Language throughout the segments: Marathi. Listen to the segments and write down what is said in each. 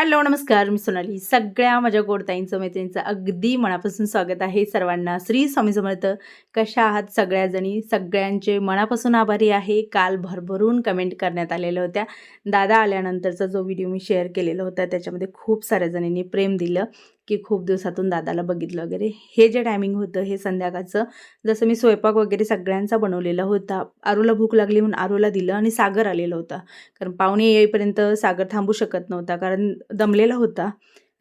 हॅलो नमस्कार. मी सोनाली. सगळ्या माझ्या गोडताईंचं मैत्रिणींचं अगदी मनापासून स्वागत आहे सर्वांना. श्री स्वामी समर्थ कशा आहात सगळ्याजणी? सगळ्यांचे मनापासून आभारी आहे. काल भरभरून कमेंट करण्यात आलेल्या होत्या. दादा आल्यानंतरचा जो व्हिडिओ मी शेअर केलेला होता त्याच्यामध्ये खूप साऱ्या जणींनी प्रेम दिलं. की खूप दिवसातून दादाला बघितलं वगैरे. हे जे टायमिंग होतं हे संध्याकाळचं जसं मी स्वयंपाक वगैरे सगळ्यांचा बनवलेला होता. आरूला भूक लागली म्हणून आरूला दिलं आणि सागर आलेला होता. कारण पाहुणे येईपर्यंत सागर थांबू शकत नव्हता कारण दमलेला होता.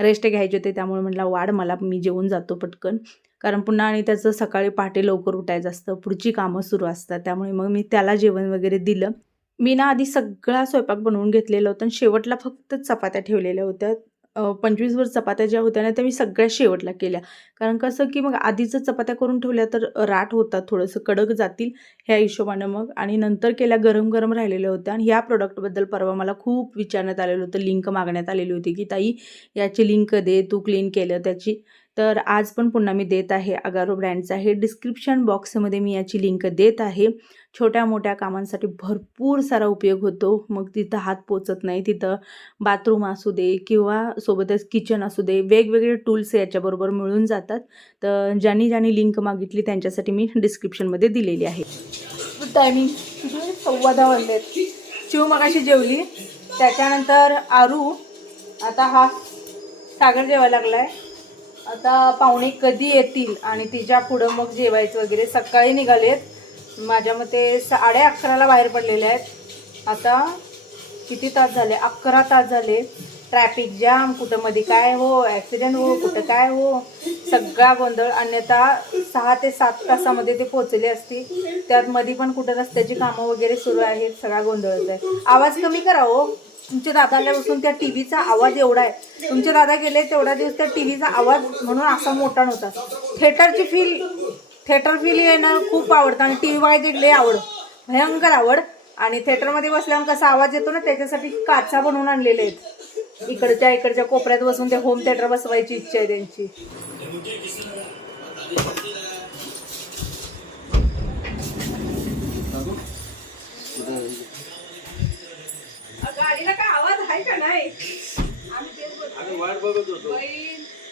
रेस्ट घ्यायचे होते त्यामुळे म्हटलं वाढ मला मी जेवून जातो पटकन. कारण पुन्हा आणि त्याचं सकाळी पहाटे लवकर उठायचं असतं पुढची कामं सुरू असतात. त्यामुळे मग मी त्याला जेवण वगैरे दिलं. मी ना आधी सगळा स्वयंपाक बनवून घेतलेला होता आणि शेवटला फक्त चपात्या ठेवलेल्या होत्या. पंचवीसभर चपात्या ज्या होत्या ना त्या मी सगळ्या शेवटला केल्या. कारण कसं की मग आधीचं चपात्या करून ठेवल्या तर राठ होतात थोडंसं कडक जातील ह्या हिशोबानं मग. आणि नंतर केल्या गरम गरम राहिलेल्या होत्या. आणि ह्या प्रोडक्टबद्दल परवा मला खूप विचारण्यात आलेलं होतं लिंक मागण्यात आलेली होती की ताई याची लिंक दे तू क्लीन केलं त्याची. तर आज पण पुन्हा मी देत आहे. अगारो ब्रँडचं आहे. डिस्क्रिप्शन बॉक्समध्ये मी याची लिंक देत आहे. छोट्या मोठ्या कामांसाठी भरपूर सारा उपयोग होतो. मग तिथं हात पोचत नाही. तिथं बाथरूम असू दे किंवा सोबतच किचन असू दे वेगवेगळे टूल्स याच्याबरोबर मिळून जातात. तर ज्यांनी ज्यांनी लिंक मागितली त्यांच्यासाठी मी डिस्क्रिप्शनमध्ये दिलेली आहे. टायमिंग. सव्वा दहा वाजलेत. शिव मगाशी जेवली. त्याच्यानंतर आरू आता हा सागर जेवायला आहे आता पाहुणे कधी येतील आणि तिच्या पुढं मग जेवायचं वगैरे सकाळी निघालेत. माझ्या मते साडे अकराला बाहेर पडलेले आहेत. आता किती तास झाले? अकरा तास झाले. ट्रॅफिक जाम कुठं मध्ये काय हो? ॲक्सिडेंट हो कुठं काय हो? सगळा गोंधळ. अन्यथा सहा ते सात तासामध्ये ते पोचले असतील. त्यात मध्ये पण कुठं रस्त्याची कामं वगैरे सुरू आहेत. सगळा गोंधळच आहे. आवाज कमी करा हो. तुमच्या दादाला बसून त्या टीव्हीचा आवाज एवढा आहे. तुमचे दादा गेले तेवढा दिवस त्या टी व्हीचा आवाज म्हणून असा मोठा नव्हता. थिएटरची फील थिएटर फील येणं खूप आवडतं आणि टी व्ही लय आवड भयंकर आवड. आणि थिएटरमध्ये बसल्यावर कसा आवाज येतो ना त्याच्यासाठी काचा बनवून आणलेले आहेत. इकडच्या इकडच्या कोपऱ्यात बसून ते होम थिएटर बसवायची इच्छा आहे त्यांची. गाडीला काय आवाज आहे का नाही?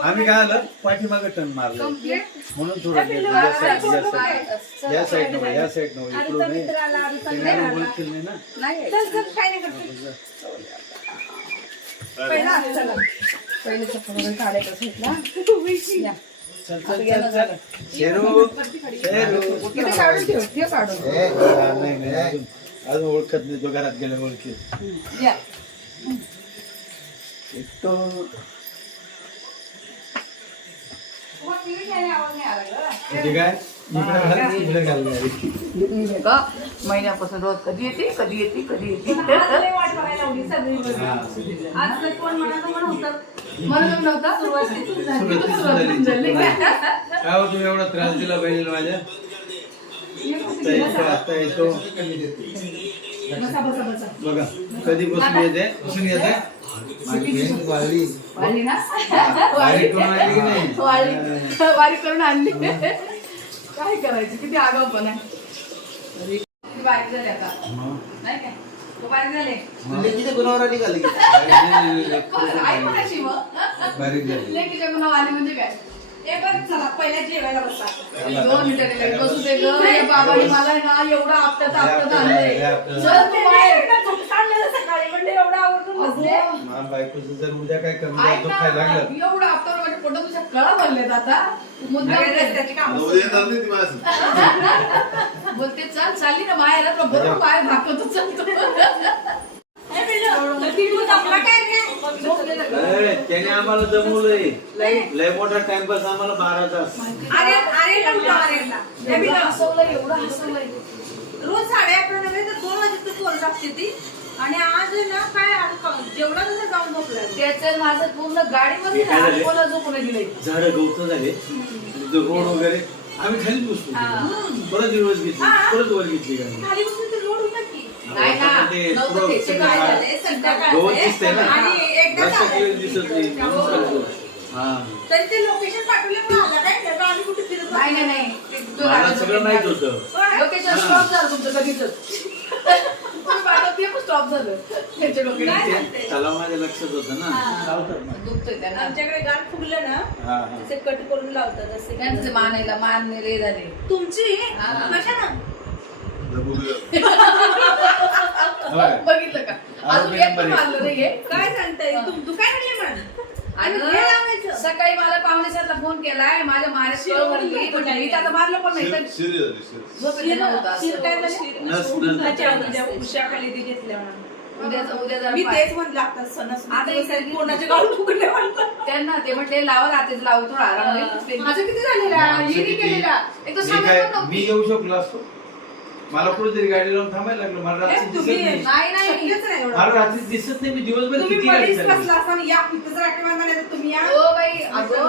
आम्ही काय आलं? पाठीमागं टर्न मारलं. म्हणून थोडं गेलं. या साईड या साईड या साईड नको या साईड नको इकडून नाही. नाही बोलतील ना. अजून. अजून ओळखत नाही तो घरात गेल्या ओळखी एक तो म्हणजे काय? इकडे घाल, इकडे घाल नाही. महिन्यापासून रोज कधी येते कधी येते कधी येते. हा. म्हणून नव्हता. हो तुम्ही एवढा त्रास दिला बहिणीला माझ्या? आता येतो. बघा कधी बसून येते? बसून येते? माझी बहीण वाळली वाली. ना? वाळली करून आली की नाही? वाली. वारी करून आणली. काय करायची? किती आगाव पण आहे. बारीक झाले आता? नाही काय? तो बारीक झाले. बारीक लेकीच्या गुन्हा वाली म्हणजे काय? ए बरं चला पहिल्या जेवायला बसा. दोन मिनिटं दिले. बसू दे ग. या बाबाने मला ना एवढं आपटत आपटत आणलंय. चल तू बाहेर सकाळी म्हणजे एवढं आवडून बसले. मला बायकोचं जर उद्या काय कमी ऐक जास्त ना, खायला लागलं. एवढं आपटत माझ्या पोटात तुझ्या कळा भरलेत आता. मुद्दा रस्त्याची कामं बोलते चल चालली ना बाहेर. बरोबर बाहेर दाखवतो चालतो त्याने आम्हाला जमवलंय. लय मोठा टाइमपास आम्हाला बारा तास रोज साडे अकरा नव्हे तर दोन वाजता फोन लागते ती. आणि आज ना काय जेवणात असं जाऊन झोपलाय त्याचं माझं पूर्ण गाडीमध्ये झोपून दिलंय झाड गवत झाले. रोड वगैरे. आम्ही खालीच बसतो परत दिवस घेतली. परत वर घेतली गाडी खाली बसून ते लोड होतं की नाही ना, ते नव्हतं पुढं ते, ते सगळं काय झालंय, संध्याकाळचं गवत आहे. दिसतंय ना. आणि एकदा रस्ता झालंय. clear दिसत नाही म्हणून चालतो. तरी ते लोकेशन पाठवले पण आला काय त्याचं आम्ही कुठे फिरत नाही नाही नाही. ते जो मला गाडीचं सगळं माहीत होतं. लोकेशन स्टॉप झालं तुमचं कधीच. तुम्ही पाठवते पण स्टॉप झालं. त्यांच्या लोकेशन ते तलाव माझ्या लक्षात होतं ना. लावतात ना. दुखतोय त्यांना. आमच्याकडे गाण फुगलं ना हा, हा. असे कट करून लावतात असे. त्यांचे मानायला मान नेले झाले. तुमची? हा. कशा ना. बघितलं का? अजून आरोग्य एक पण नंबर एक. मारलं नाहीये. काय सांगताय? तुम तू काय म्हणले म्हण आणि आणि हे लावायचं. सकाळी मला पावणे सातला फोन केलाय माझ्या म्हणजे मी आता मारलं पण नाही. ते घेतल्या मी तेच म्हणलं आता सणस आता कोणाचे त्यांना ते म्हटले लावा रात्रीच लावू थोडा आराम होईल. माझं किती झालेला मी येऊ शकलो असतो? मला कुठेतरी गाडी लावून थांबायला लागलं. मला रात्री तुम्ही- दिसत नाही. नाही नाही. शक्यच नाही एवढं. मला रात्री दिसत नाही. मी दिवसभर तुम्ही किती गाडी मध्येच चालवली. बसला असता आणि या राखे तुम्ही या. ओ बाई अगं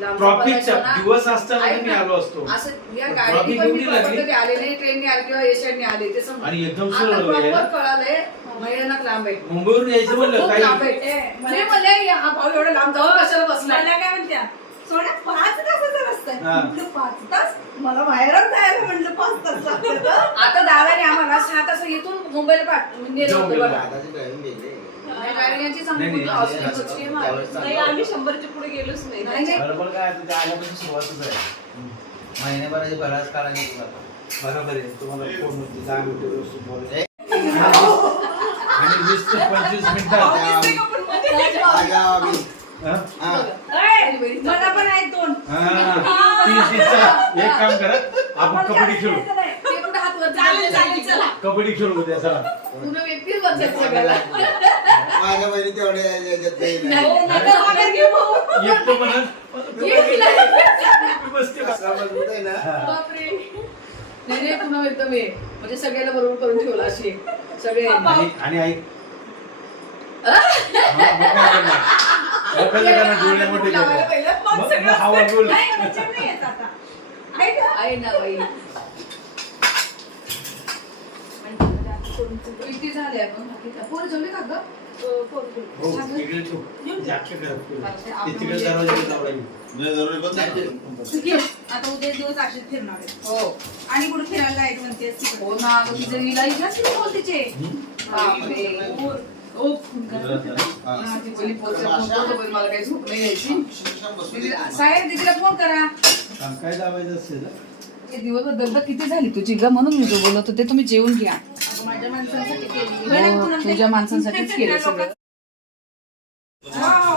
लांब ट्रॉफिकचा पल्ल्याचं ना- दिवस असताना मी ना, आलो असतो. असं या ट्रॉफिक गाडीने पण मी एवढी लागली. आले नाही ट्रेनने आले किंवा एशियनने आले ते समज आणि एकदम आता सरळ प्रॉपर यायला. कळालंय लांब आहे. मुंबईवरून यायचं म्हणलं खूप काही लांब आहे. ए, मला- मी म्हणले हा भाऊ एवढा लांब जाऊन कशाला बसलाय मला काय म्हणत्या? सोन्या पाच तास? मला बाहेरच जायला म्हणलं पाच तास लागतात. आता दादाने आम्हाला सहा तास इथून मुंबईला पाठ नेलं होतं. बघा दादाची गेली. नाही, नाही, नाही, नाही आम्ही शंभरच्या पुढे गेलोच नाही. नाही, नाही. बरोबर काय आता ते आल्यापासून सुरुवातच आहे. महिन्याभराची बराच काळ घेतला बरोबर आहे. तुम्हाला फोन होती दहा मिनिटं व्यवस्थित बोलायचं. ए, आणि वीस ते पंचवीस मिनिटात हा? मला पण आहेत दोन. हा. एक काम करा आपण कबड्डी खेळू ते कुठं हात वर चालेल चालेल चला कबड्डी खेळू उद्या चला पुन्हा व्यक्तीच बसायचं सगळ्याला माझ्या बहिणी तेवढ्या याच्यात नाही. नाही. हो, नका माघार घेऊ भाऊ. एकटं म्हणत ये तिला. मी बसते बा. समजलं आहे ना. बापरे. नाही नाही पुन्हा एकदम ये म्हणजे सगळ्याला बरोबर करून ठेवला अशी आहे. सगळे आणि आणि आई हा, मग काय करणार? मग काय करणार? डोळे मोठे. मग सगळं मग हवा बोल. नाही, मजा नाही येत आता. आहे का? आहे ना बाई. किती झाले आपण पोर जेवले का ग? हो, इकडे ठेव. जागच्या घरात ठेव. ते तिकडे दरवाजाला लावायची. आता उद्या दिवस असेच फिरणार आहे. हो. आणि कुठे फिरायला जायचं म्हणते तिकडे? हो ना तिचं हिला हिलाच किती बापरे मला काही झोप नाही यायची साहेब दीदीला फोन करा काय असेल दिवसभर दगदग किती झाली तुझी ग म्हणून मी जो बोलत होते तुम्ही जेवून घ्या माझ्या माणसांसाठी केली तुझ्या माणसांसाठीच केलं सगळं हो,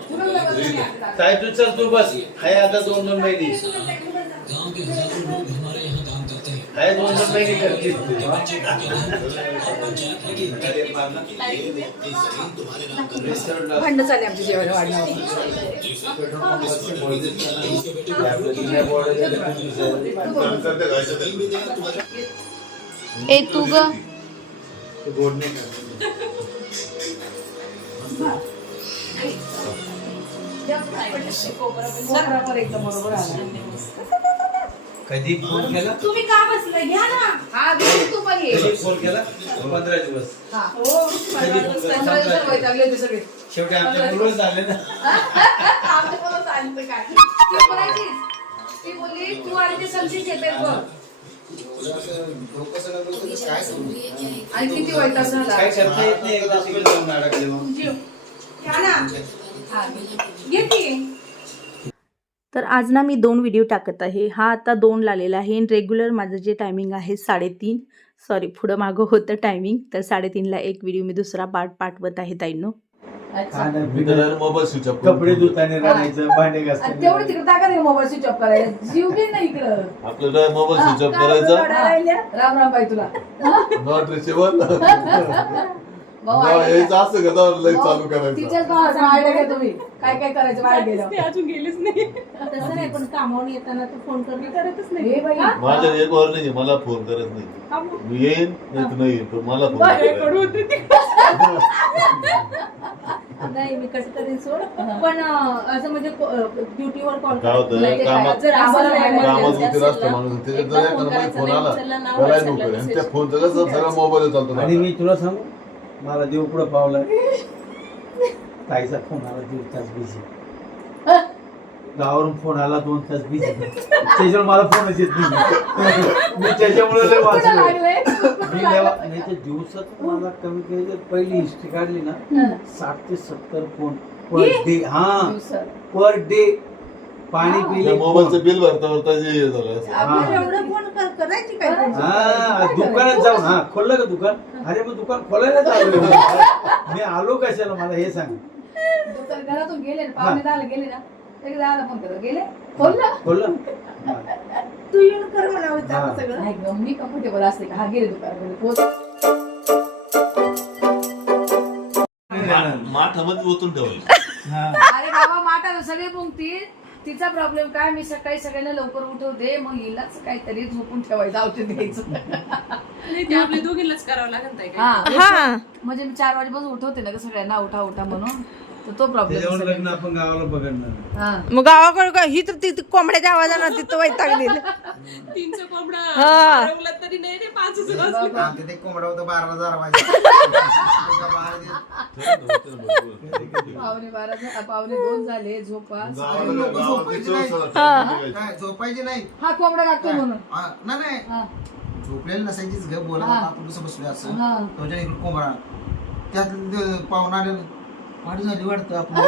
बसतील. आणून चल. दोन दोन पूनमला बसू आणा आता. चल रे, जेवण बिवण भूक लागली. ताई पूनमला बसू दे आता. ताई तू चल तू बस आहे आता दोन दोन दोन दोन बहिणी करतील भांडणं चालली आमची जेवायला वाढण्यावर ए तू ग गोड नाही कधी फोन केला? तुम्ही का बसलाय? घ्या ना. हा दे तू पण ये. कधी फोन केला? पंधरा दिवस. हा. हो कधी? फोन केला? पंधरा दिवसात वैतागले होते सगळे. शेवटी आमच्या मुलं झाले ना. आमच्या सांगितलं काय ती बोलायचीच. ती बोलली तू आणि ते समजीत येते बघ. आणि किती वैताग झाला. काय करता येत नाही एकदा सिव्हिल जाऊन अडकले मग. जेव. घ्या ना. हा. तर आज ना मी दोन व्हिडिओ टाकत आहे. हा आता दोन आलेला आहे रेग्युलर माझं जे टायमिंग आहे साडेतीन. सॉरी पुढं मागं होतं टायमिंग तर साडेतीनला एक व्हिडिओ मी दुसरा पार्ट पाठवत आहे ताईंनो. कपडे धुताने राहायचं भांडे आणि घासताना तेवढं तिकडे टाका नाही मोबाईल स्विच ऑफ करायला. जीव घे ना इकडं. आपल्याला मोबाईल स्विच ऑफ करायचा? राम राम बाई तुला. असं करायचं? भावाचा आयडिया घ्या तुम्ही. काय काय करायचं बाहेर गेलं? ते अजून गेलेच नाही. तसं नाही पण कामावून येताना तर फोन करणे करतच नाही. हे बाई. माझ्या एक वर नाही मला फोन करत नाही. मी येईन नाही तर नाही येईन पण मला फोन करायचा. नाही मी करेन सोड. पण अं, असं म्हणजे ड्युटीवर कॉल काय होतं कामात जर आम्हाला कामात उशीर असतो असेल ना, माणूस त्याच्यात एकदा जर फोन एखादा करायचा फोन नाही, आला उचलला ना, त्याला WhatsApp ला नोकरी आणि message. त्या फोनचं कसं सगळं मोबाईल चालतो आणि. मी तुला सांगू मला देव पुढं पावला. ताईचा फोन आला दीड तास बिझी गावावरून फोन आला दोन तास बिझी त्याच्यावर मला फोनच येत नाही. मी त्याच्यामुळे लय वाचलो मी लेवा नाही तर दिवसात मला कमी कमी जर पहिली हिस्ट्री काढली ना साठ ते सत्तर फोन पर डे हा. दिवसात. पर डे पाणी. पिले. मोबाईलचं बिल भरता भरता जे हे झालं असं. आपल्याला एवढं फोन करायची काय? हा. दुकानात जाऊन हा. खोललं का दुकान? अरे मग दुकान खोलायला चालू मी आलो कशाला? मला हे सांग. दुकान घरातून गेले ना पावणे दहाला गेले ना लगेच दहाला फोन करत गेले? खोललं? खोललं. तू येऊन कर हा. त्याचं सगळं. नाही गं, मी कम्फर्टेबल असते का? हा गेले दुकानामध्ये पोच. मा- माठामध्ये ओतून ठेवलं. हा. अरे बाबा माटाला सगळे मुंगतील तिचा प्रॉब्लेम काय? मी सकाळी सगळ्यांना लवकर उठवते. मग हिलाच काहीतरी झोपून ठेवायचं औषध घ्यायचं. ते आपल्या दोघींनाच करावं. हा. हा. म्हणजे मी चार वाजेपासून उठवते ना सगळ्यांना. उठा उठा म्हणून. तर तो त्याच्यावर लग्न प्रॉब्लेम आपण गावाला बघणार. हा. मग गावाकडे काय ही तर ती ती कोंबड्याच्या आवाजानं तिथं वैताग दिलं तीनचं कोंबडा हा. हरवलं तरी नाही रे पाचच असले. आमच्या ते कोंबडा होतं बारा हजार पावणे बारा झा- पावणे दोन झाले झोपा. काय झोपायची नाही हा कोंबडा काढतो म्हणून. आ, नाही नाही. हा. झोपलेलं नसायचीच घर बोला हा. आपण कसं बसलोय असं. हा. तुझ्या इकडे कोंबडा त्यात पाहुणा आले वाढ झाली वाटतं आपण